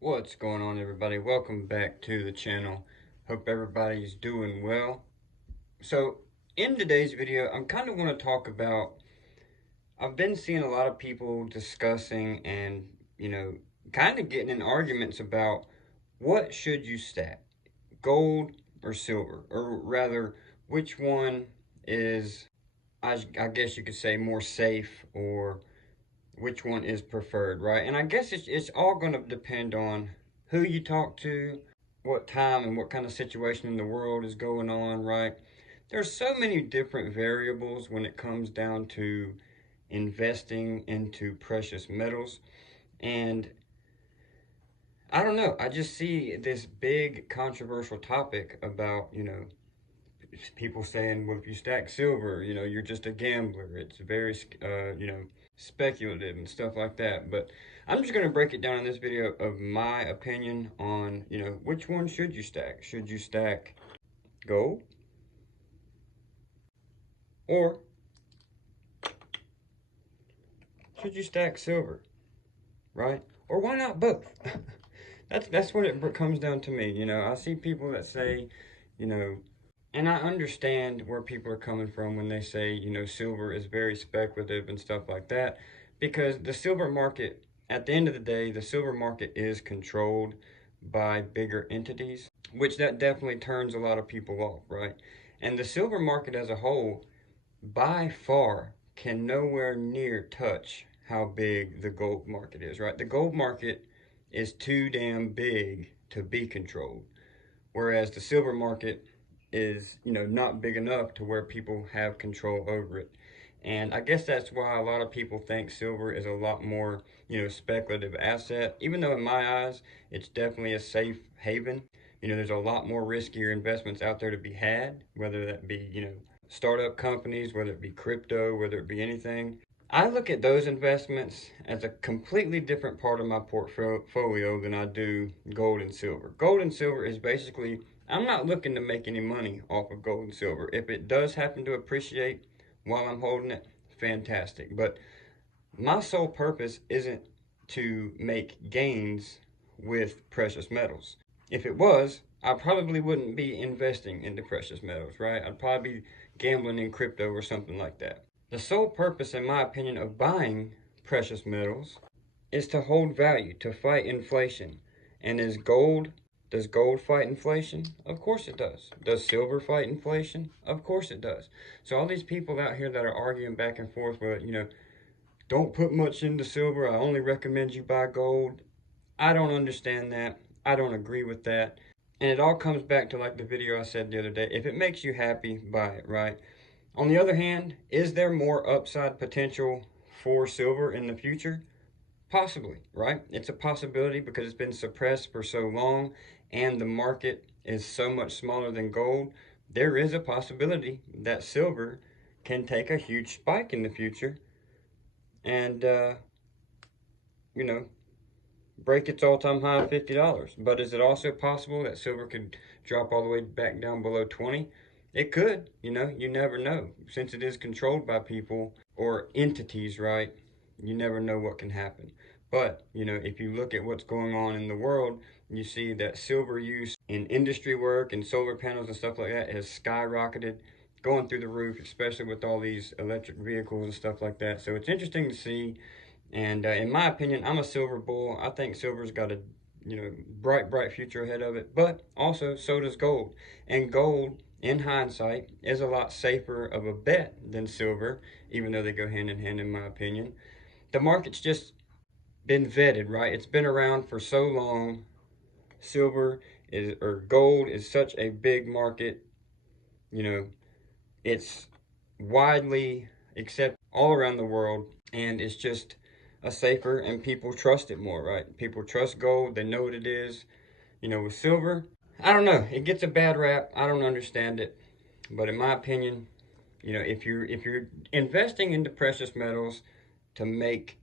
What's going on, everybody? Welcome back to the channel. Hope everybody's doing well. So in today's video, I'm kind of want to talk about, I've been seeing a lot of people discussing and, kind of getting in arguments about what should you stack, gold or silver, or rather, which one is, I guess you could say, more safe, or which one is preferred, right? And I guess it's all going to depend on who you talk to, what time and what kind of situation in the world is going on, right? There's so many different variables when it comes down to investing into precious metals. And I don't know, I just see this big controversial topic about, people saying, well, if you stack silver, you're just a gambler. It's very, speculative and stuff like that. But I'm just going to break it down in this video of my opinion on, which one should you stack? Should you stack gold? Or should you stack silver? Right? Or why not both? That's what it comes down to me. I see people that say, you know, and I understand where people are coming from when they say, silver is very speculative and stuff like that, because the silver market, at the end of the day, the silver market is controlled by bigger entities, which that definitely turns a lot of people off, right? And the silver market as a whole, by far, can nowhere near touch how big the gold market is, right? The gold market is too damn big to be controlled, whereas the silver market is, not big enough to where people have control over it. And I guess that's why a lot of people think silver is a lot more, speculative asset, even though in my eyes, it's definitely a safe haven. There's a lot more riskier investments out there to be had, whether that be, startup companies, whether it be crypto, whether it be anything. I look at those investments as a completely different part of my portfolio than I do gold and silver. Gold and silver is basically, I'm not looking to make any money off of gold and silver. If it does happen to appreciate while I'm holding it, fantastic. But my sole purpose isn't to make gains with precious metals. If it was, I probably wouldn't be investing into precious metals, right? I'd probably be gambling in crypto or something like that. The sole purpose, in my opinion, of buying precious metals is to hold value, to fight inflation. And does gold fight inflation? Of course it does. Does silver fight inflation? Of course it does. So all these people out here that are arguing back and forth with, don't put much into silver, I only recommend you buy gold. I don't understand that. I don't agree with that. And it all comes back to like the video I said the other day. If it makes you happy, buy it, right? On the other hand, is there more upside potential for silver in the future? Possibly, right? It's a possibility because it's been suppressed for so long and the market is so much smaller than gold. There is a possibility that silver can take a huge spike in the future and, you know, break its all-time high of $50. But is it also possible that silver could drop all the way back down below 20? It could, you never know. Since it is controlled by people or entities, right? You never know what can happen. But, if you look at what's going on in the world, you see that silver use in industry work and solar panels and stuff like that has skyrocketed, going through the roof, especially with all these electric vehicles and stuff like that. So it's interesting to see. And in my opinion, I'm a silver bull. I think silver's got a bright, bright future ahead of it. But also, so does gold. And gold, in hindsight, is a lot safer of a bet than silver, even though they go hand in hand, in my opinion. The market's just been vetted, right? It's been around for so long. Silver is, or gold is such a big market. It's widely accepted all around the world, and it's just a safer, and people trust it more, right? People trust gold, they know what it is. With silver, I don't know, it gets a bad rap. I don't understand it. But in my opinion, if you're investing into precious metals to make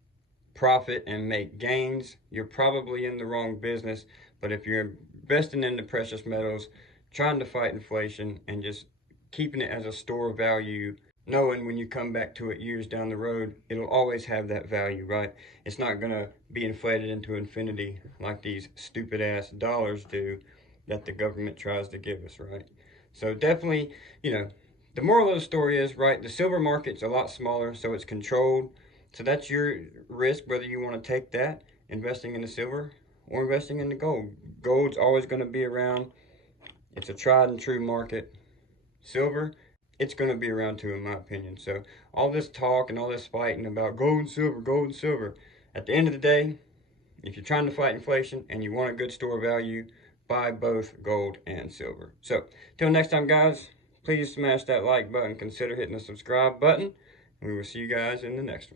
profit and make gains, you're probably in the wrong business. But if you're investing into precious metals, trying to fight inflation and just keeping it as a store of value, knowing when you come back to it years down the road, it'll always have that value, right? It's not going to be inflated into infinity like these stupid ass dollars do that the government tries to give us, right? So definitely, the moral of the story is, right, the silver market's a lot smaller, so it's controlled. So that's your risk, whether you want to take that, investing in the silver or investing in the gold. Gold's always going to be around. It's a tried and true market. Silver, it's going to be around too, in my opinion. So all this talk and all this fighting about gold and silver, at the end of the day, if you're trying to fight inflation and you want a good store value, buy both gold and silver. So till next time, guys, please smash that like button. Consider hitting the subscribe button. We will see you guys in the next one.